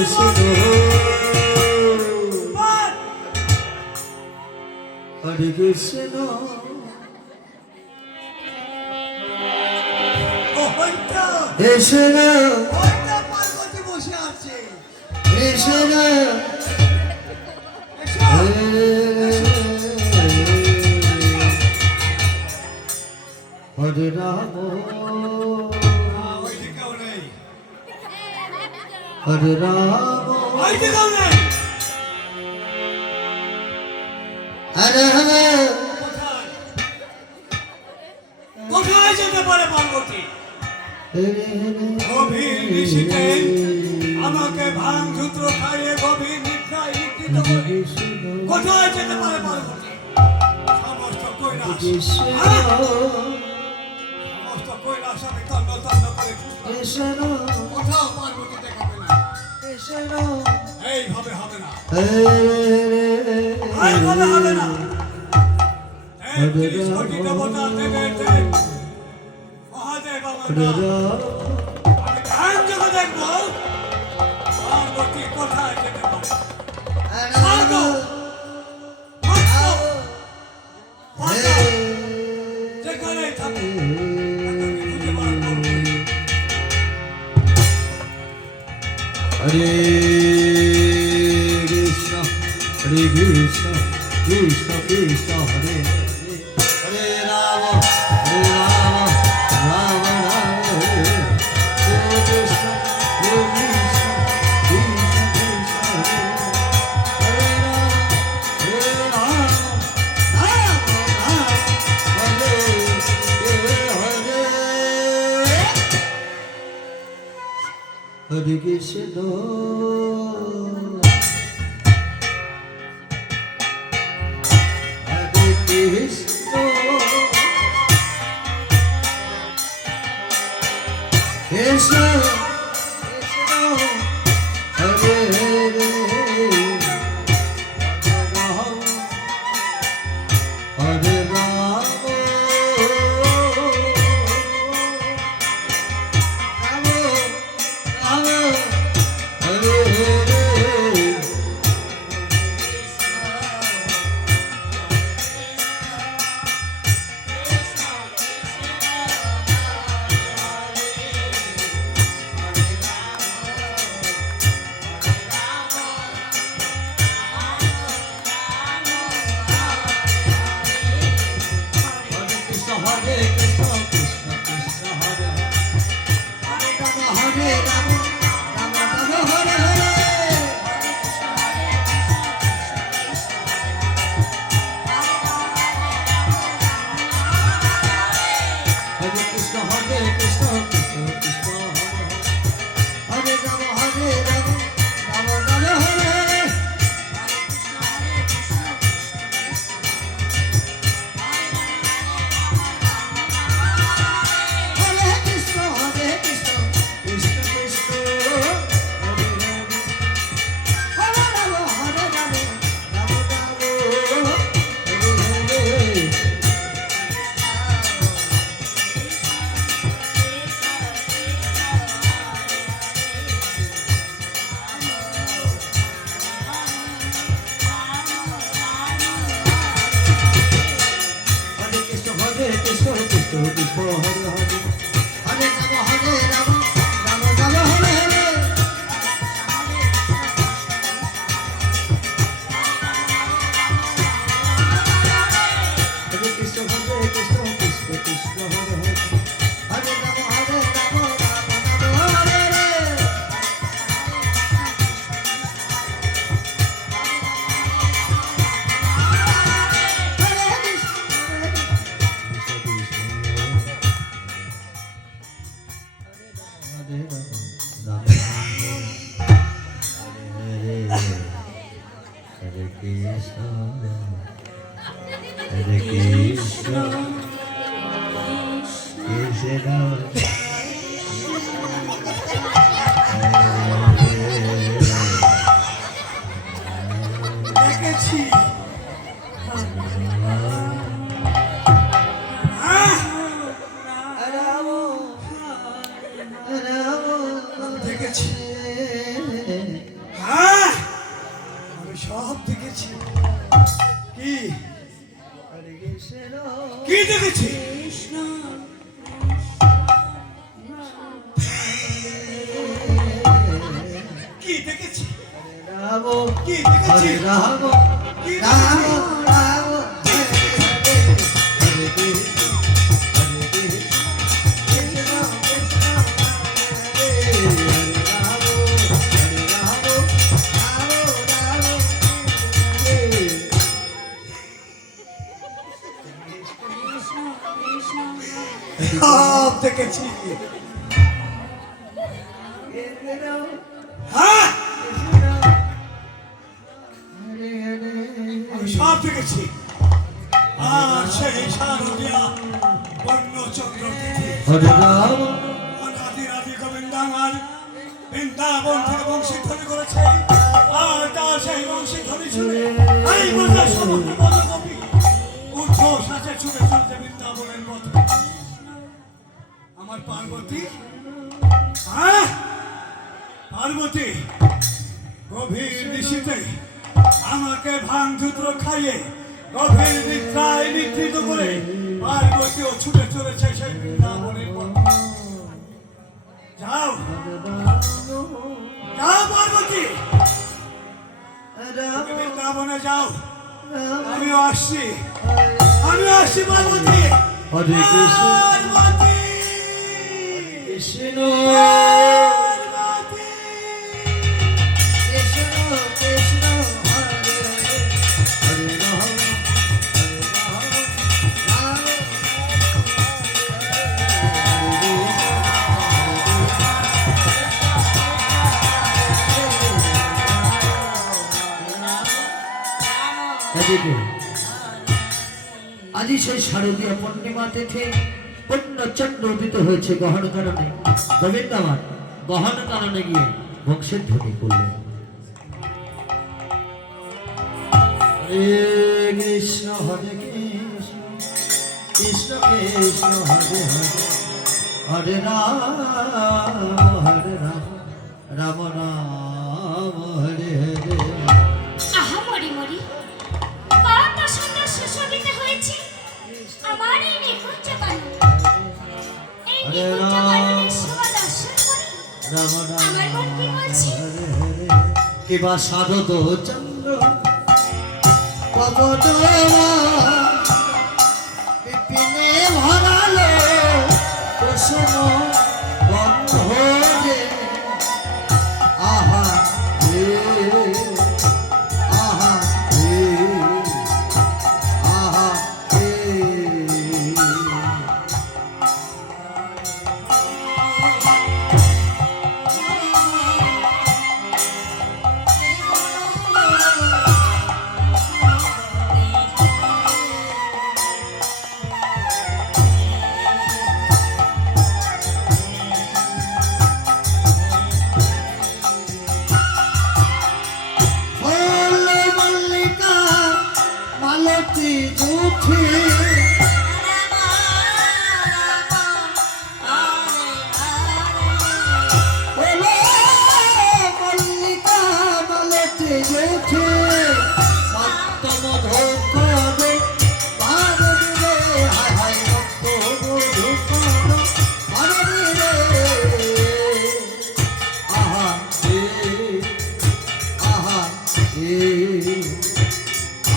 Krishna Krishna Parvati বসে আছে Krishna Hare Rama ওইদিকেও নেই Hare Rama ওইদিকেও নেই Hare Rama কোথায় যেতে পারে পার্বতী Hare গভীর নিশীতে আমাকে ভাঙচুত্র খাইয়ে গভীর নিদ্রায় নিদ্রিত করে কোথায় যেতে পারে পার্বতী সমস্ত কৈলাস সমস্ত কৈলাস আমি তন্ন তন্ন করে খুঁজলাম। কোথাও পার্বতী দেখাবে না এইভাবে হবে না এইভাবে হবে না ৩০ কোটি দেবতা দেবের দেব মহাদেব আমার নাম। আমি ধ্যান যোগে দেখবো পার্বতী কোথায় যেতে পারে স্বর্গ, মর্ত্য, পাতাল, যেখানেই থাকুক তাকে আমি খুঁজে বার করবই। Hare Krishna Hare Krishna Krishna Krishna Hare Hare Hare Rama Rama Rama Hare Hare Krishna Krishna Krishna Krishna Hare Hare Rama Rama Hare Hare Krishna Krishna Krishna Hare Hare Hare Rama Hare Hare দেখেছি দেখেছি দেখেছি কি হরে কৃষ্ণ কি দেখেছি কৃষ্ণ কি দেখেছি রাম কি দেখেছি হরে রাম কি রাম দেখেছি রাম হরে হরে কৃষ্ণ হরে কৃষ্ণ কৃষ্ণ কৃষ্ণ হরে হরে রাম রাম হরে সব দেখেছি হ্যাঁ আমি সব দেখেছি আর সেই শারদিয়া বর্ণচন্দ্র তিথি হরে রাম অনাদি আদি গোবিন্দ আমার বৃন্দাবন থেকে বংশীধ্বনি করেছে আর তার সেই বংশীধ্বনি শুনে এই বাজার সমস্ত পদকবি ঊর্ধ্ব সাথে ছুটে চলছে বৃন্দাবনের পথে আমার পার্বতী হ্যাঁ পার্বতী গভীর নিশীতে আমাকে ভাঙ ধুত্র খাইয়ে গভীর নিদ্রায় নিদ্রিত করে পার্বতীও ছুটে চলেছে সেই বৃন্দাবনের পথে যাও যাও পার্বতী তুমি বৃন্দাবনে যাও আমিও আসছি পার্বতী হরে কৃষ্ণ পার্বতী কৃষ্ণ পার্বতী কৃষ্ণ কৃষ্ণ হরে হরে রাম আজি সেই শারদীয় পূর্ণিমা তিথি পূর্ণচন্দ্র উদিত হয়েছে গহন কারণে গোবিন্দ আমার গহন কারণে গিয়ে বংশের ধ্বনি করলেন হরে কৃষ্ণ হরে কৃষ্ণ কৃষ্ণ কৃষ্ণ হরে হরে হরে রাম রাম রাম হরে হরে আহা মরি মরি কত সুন্দর সুশোভিত হয়েছে আমার এই নিকুঞ্জ কানন এই হরে নিকুঞ্জ রাম। কাননের শোভা দর্শন করে রাম রাম আমার মন কি বলছে? হরে হরে কিবা সাধত চন্দ্র পবন বিপিনে ভরালো কুসুম গন্ধ রে আহা রে আহা রে আহা রে ফুল মল্লিকা মালতী জুঠি ফুল মল্লিকা মালতী জুঠি সপ্তম ধোকরে ভারত রে হায় হায় সপ্তম ধোকরে ভারত রে আহা রে আহা রে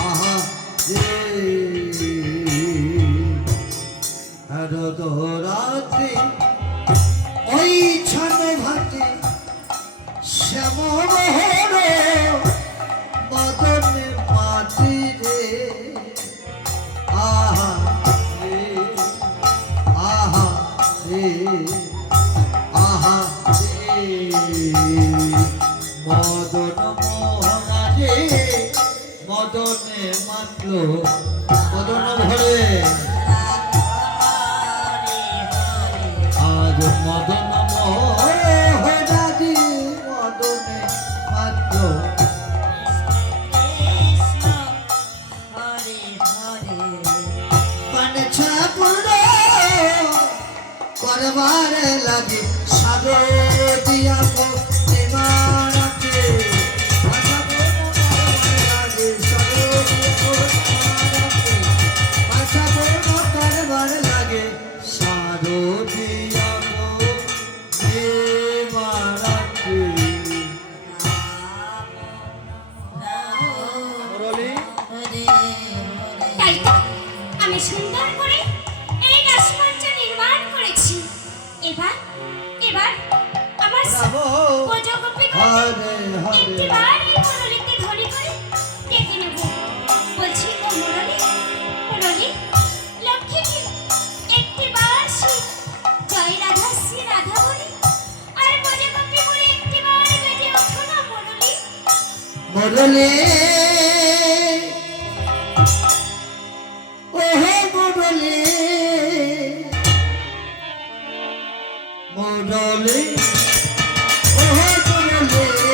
আহা রে হরদ রাত্রি ওই ছানে ভাতি শ্যাম মোহর মদনে মাটি রে আহা রে আহা রে আহা রে মদন মোহনা রে মদনে মাতল মদন ভরে আজ মদন মোহনা রে মদনে মাতল পানে ছাপুর করবার লাগে সাদো দিয়া নিমানকে লাগে ভালোবাসি ব্রজগোপী হরে হরে একটিবার এই মুরলীকে ধরে করে ডেকে নেব। বলছি ও মুরলী, মুরলী লক্ষ্মীটি একটিবার শ্রী জয় রাধা শ্রী রাধা বলি আর ব্রজগোপী বলে একটিবার বেজে ওঠো না মুরলী। মুরলী ওহে মুরলী মুরলী ওহে মুরলী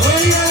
ওয়া